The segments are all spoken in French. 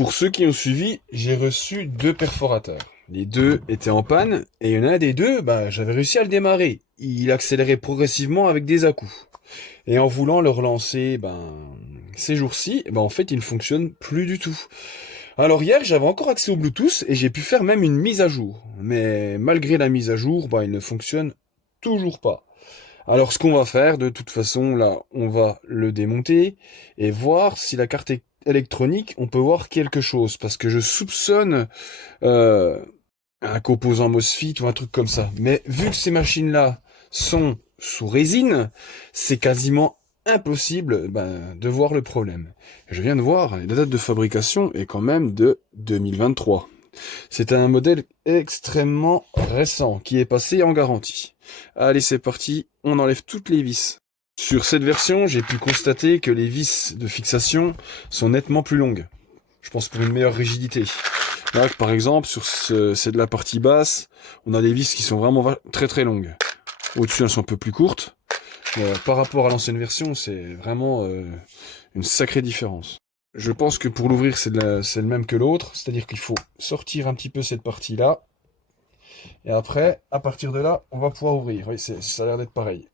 Pour ceux qui ont suivi, j'ai reçu deux perforateurs. Les deux étaient en panne, et il y en a un des deux, j'avais réussi à le démarrer. Il accélérait progressivement avec des à-coups. Et en voulant le relancer, ces jours-ci, en fait, il ne fonctionne plus du tout. Alors hier, j'avais encore accès au Bluetooth, et j'ai pu faire même une mise à jour. Mais malgré la mise à jour, il ne fonctionne toujours pas. Alors ce qu'on va faire, de toute façon, là, on va le démonter et voir si la carte électronique, on peut voir quelque chose. Parce que je soupçonne euh, un composant MOSFET ou un truc comme ça. Mais vu que ces machines-là sont sous résine, c'est quasiment impossible de voir le problème. Je viens de voir, la date de fabrication est quand même de 2023. C'est un modèle extrêmement récent qui est passé en garantie. Allez, c'est parti, on enlève toutes les vis. Sur cette version, j'ai pu constater que les vis de fixation sont nettement plus longues. Je pense pour une meilleure rigidité. Là, par exemple, c'est de la partie basse, on a des vis qui sont vraiment très très longues. Au-dessus, elles sont un peu plus courtes. Par rapport à l'ancienne version, c'est vraiment une sacrée différence. Je pense que pour l'ouvrir, c'est le même que l'autre, c'est-à-dire qu'il faut sortir un petit peu cette partie-là, et après, à partir de là, on va pouvoir ouvrir. Oui, ça a l'air d'être pareil.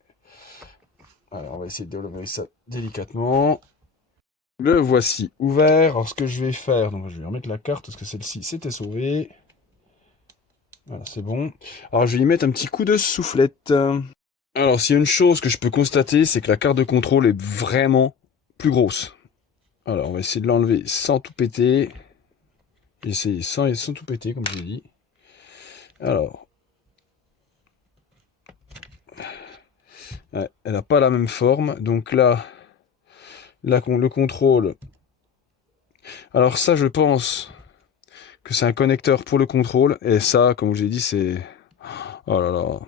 Alors, on va essayer de développer ça délicatement. Le voici ouvert. Alors, ce que je vais faire, donc je vais remettre la carte, parce que celle-ci s'était sauvée. Voilà, c'est bon. Alors, je vais y mettre un petit coup de soufflette. Alors, s'il y a une chose que je peux constater, c'est que la carte de contrôle est vraiment plus grosse. Alors, on va essayer de l'enlever sans tout péter. Essayer sans tout péter, comme j'ai dit. Alors, ouais, elle n'a pas la même forme. Donc là, le contrôle. Alors ça, je pense que c'est un connecteur pour le contrôle. Et ça, comme je l'ai dit, c'est... Oh là là.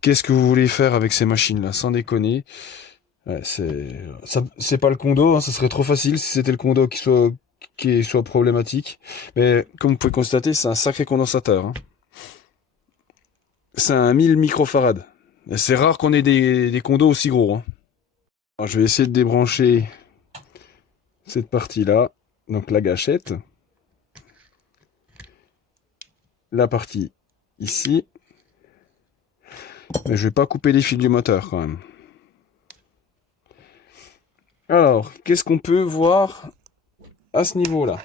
Qu'est-ce que vous voulez faire avec ces machines-là, sans déconner. Ouais, c'est pas le condo, hein, ça serait trop facile si c'était le condo qui soit problématique. Mais comme vous pouvez constater, c'est un sacré condensateur, hein. C'est un 1000 microfarads. C'est rare qu'on ait des condos aussi gros, hein. Alors, je vais essayer de débrancher cette partie-là. Donc la gâchette. La partie ici. Mais je vais pas couper les fils du moteur quand même. Alors, qu'est-ce qu'on peut voir à ce niveau-là?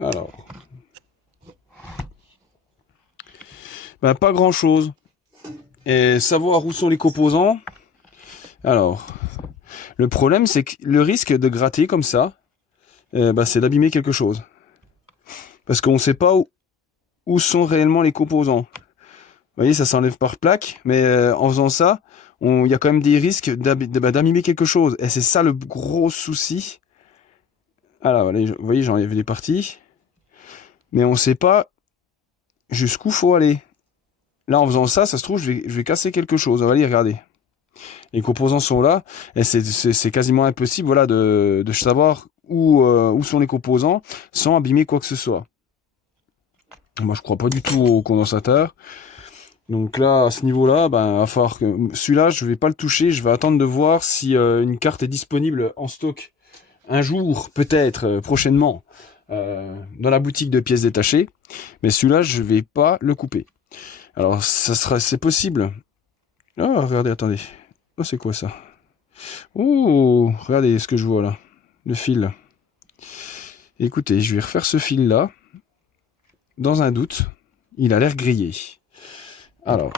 Alors, pas grand-chose. Et savoir où sont les composants. Alors, le problème, c'est que le risque de gratter comme ça, c'est d'abîmer quelque chose. Parce qu'on ne sait pas où sont réellement les composants. Vous voyez, ça s'enlève par plaque, mais en faisant ça, il y a quand même des risques d'abîmer quelque chose. Et c'est ça le gros souci. Alors, vous voyez, j'enlève les parties. Mais on ne sait pas jusqu'où faut aller. Là, en faisant ça, ça se trouve, je vais casser quelque chose. Allez, regardez. Les composants sont là, et c'est quasiment impossible, voilà, de savoir où sont les composants sans abîmer quoi que ce soit. Moi, je crois pas du tout au condensateur. Donc là, à ce niveau-là, il va falloir que... Celui-là, je vais pas le toucher, je vais attendre de voir si une carte est disponible en stock un jour, peut-être, prochainement, dans la boutique de pièces détachées. Mais celui-là, je vais pas le couper. Alors, c'est possible. Ah, regardez, attendez. Oh, c'est quoi ça? Oh, regardez ce que je vois là. Le fil. Écoutez, je vais refaire ce fil-là. Dans un doute, il a l'air grillé. Alors,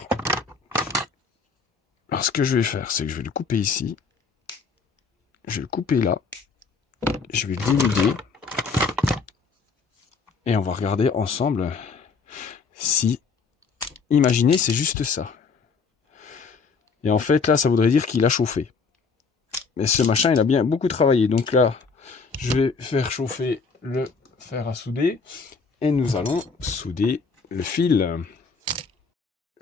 ce que je vais faire, c'est que je vais le couper ici. Je vais le couper là. Je vais le dénuder. Et on va regarder ensemble si... Imaginez, c'est juste ça. Et en fait, là, ça voudrait dire qu'il a chauffé. Mais ce machin, il a bien beaucoup travaillé. Donc là, je vais faire chauffer le fer à souder. Et nous allons souder le fil.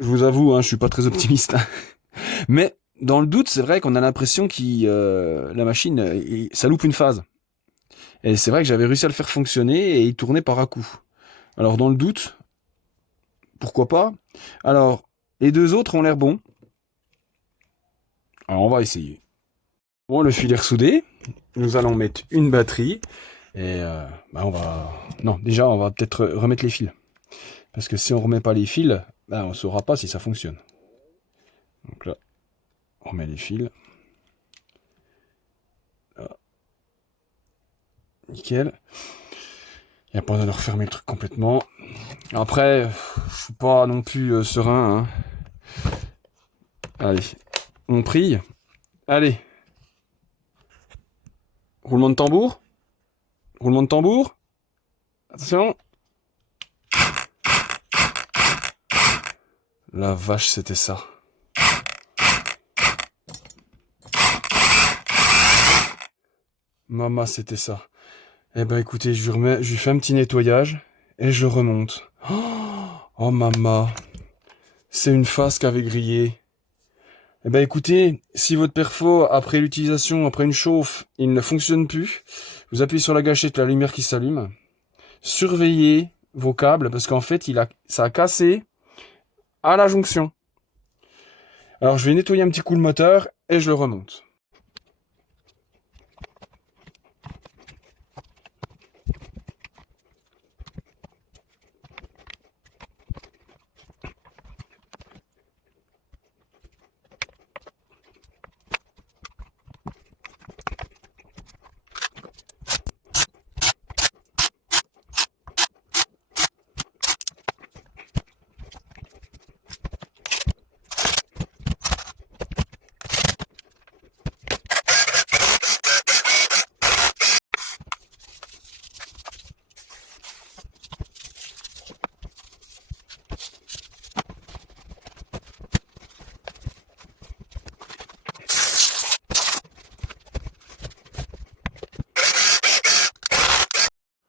Je vous avoue, je suis pas très optimiste. Mais dans le doute, c'est vrai qu'on a l'impression que la machine, ça loupe une phase. Et c'est vrai que j'avais réussi à le faire fonctionner et il tournait par à-coups. Alors dans le doute, pourquoi pas? Alors, les deux autres ont l'air bons. Alors on va essayer. Bon, le fil est ressoudé. Nous allons mettre une batterie. Et bah on va... Non, déjà, on va peut-être remettre les fils. Parce que si on remet pas les fils, bah on saura pas si ça fonctionne. Donc là, on remet les fils. Là. Nickel. Il n'y a pas besoin de refermer le truc complètement. Après, je suis pas non plus serein. Hein. Allez, on prie. Allez. Roulement de tambour. Roulement de tambour. Attention. La vache, c'était ça. Maman, c'était ça. Eh ben écoutez, je lui fais un petit nettoyage et je remonte. Oh maman, c'est une face qu'avait grillé. Eh ben écoutez, si votre perfo, après l'utilisation, après une chauffe, il ne fonctionne plus, vous appuyez sur la gâchette, la lumière qui s'allume. Surveillez vos câbles parce qu'en fait, ça a cassé à la jonction. Alors je vais nettoyer un petit coup le moteur et je le remonte.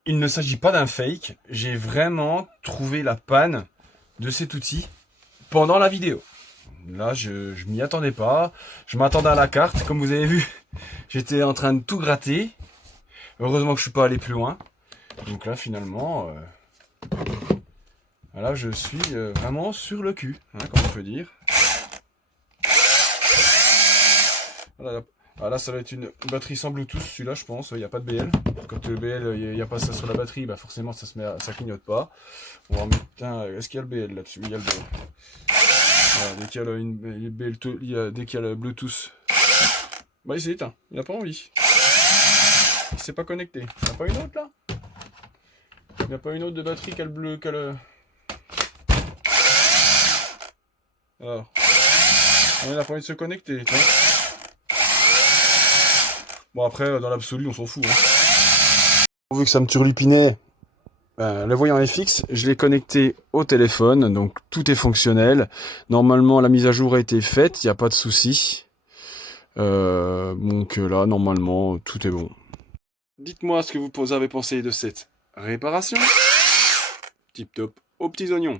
Il ne s'agit pas d'un fake, j'ai vraiment trouvé la panne de cet outil pendant la vidéo. Là, je m'y attendais pas, je m'attendais à la carte, comme vous avez vu, j'étais en train de tout gratter. Heureusement que je suis pas allé plus loin. Donc là, finalement, là, je suis vraiment sur le cul, hein, comme on peut dire. Voilà, là, ça va être une batterie sans Bluetooth, celui-là, je pense. Il n'y a pas de BL. Quand le BL, il n'y a pas ça sur la batterie, bah forcément, ça clignote pas. On va remettre est-ce qu'il y a le BL là-dessus? Il y a le BL. Voilà, dès qu'il y a dès qu'il y a le Bluetooth, bah il s'est éteint. Il n'a pas envie. Il s'est pas connecté. Il n'y a pas une autre là? Il n'y a pas une autre de batterie qu'elle bleu, qu'elle. Alors. Il n'a pas envie de se connecter. Tiens. Bon après, dans l'absolu, on s'en fout. Hein. Vu que ça me turlupinait, le voyant est fixe, je l'ai connecté au téléphone, donc tout est fonctionnel. Normalement, la mise à jour a été faite, il n'y a pas de souci. Donc là, normalement, tout est bon. Dites-moi ce que vous avez pensé de cette réparation. Tip top aux petits oignons.